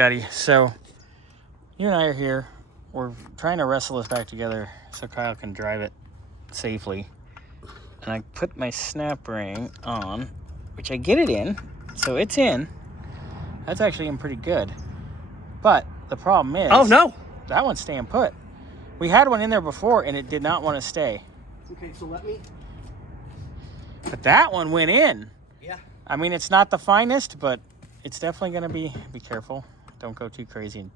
Scotty. So, you and I are here. We're trying to wrestle this back together so Kyle can drive it safely. And I put my snap ring on, which I get it in. So it's in. That's actually in pretty good. But the problem is... Oh, no. That one's staying put. We had one in there before, and it did not want to stay. Okay, so let me... But that one went in. Yeah. I mean, it's not the finest, but it's definitely going to be careful. Don't go too crazy and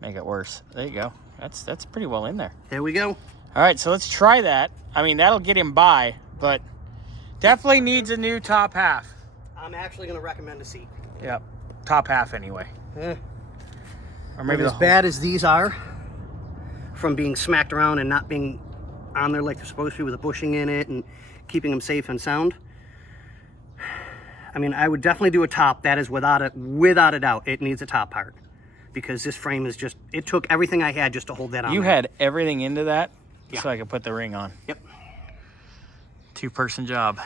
make it worse. There you go. That's pretty well in there. There we go. All right, so let's try that. I mean, that'll get him by, but definitely needs a new top half. I'm actually going to recommend a seat. Yep, top half anyway. Or maybe as bad as these are, from being smacked around and not being on there like they're supposed to with a bushing in it and keeping them safe and sound. I mean, I would definitely do a top. That is without a doubt, it needs a top part. Because this frame is just, it took everything I had just to hold that on. You there. had everything into that Yeah. so I could put the ring on. Yep. Two-person job.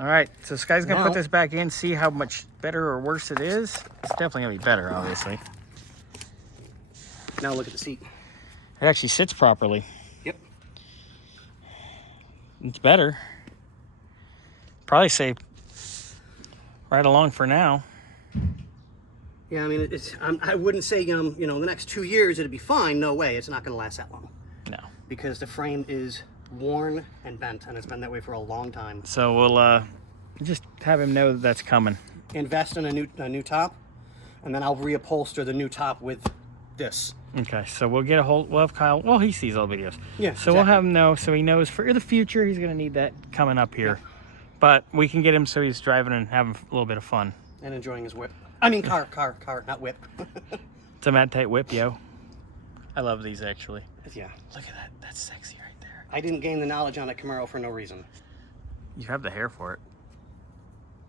All right, so this guy's going to put this back in, see how much better or worse it is. It's definitely going to be better, obviously. Now look at the seat. It actually sits properly. Yep. It's better. Probably say right along for now. Yeah, I mean, I wouldn't say, the next 2 years it'd be fine. No way, it's not going to last that long. No. Because the frame is worn and bent, and it's been that way for a long time. So we'll just have him know that that's coming. Invest in a new top, and then I'll reupholster the new top with this. Okay, so we'll get we'll have Kyle, well, he sees all the videos. Yeah, so we'll have him know, so he knows for the future he's going to need that coming up here. Yeah. But we can get him so he's driving and having a little bit of fun. And enjoying his whip. I mean car, not whip. It's a Mad Tight whip, yo. I love these, actually. Yeah. Look at that. That's sexy right there. I didn't gain the knowledge on a Camaro for no reason. You have the hair for it.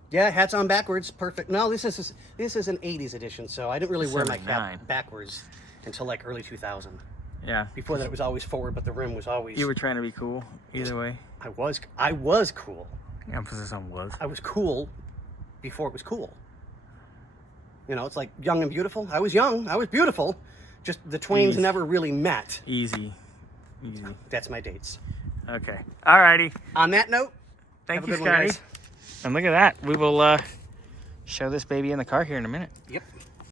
Yeah, hats on backwards, perfect. No, this is an 80s edition, so I didn't really wear my cap backwards until like early 2000. Yeah. Before that it was always forward, but the rim was always... You were trying to be cool, either way. I was cool. The emphasis on was. I was cool before it was cool. It's like young and beautiful. I was young, I was beautiful. Just the twains never really met. Easy. That's my dates. Okay. All righty. On that note, thank you, Scotty. And look at that. We will show this baby in the car here in a minute. Yep.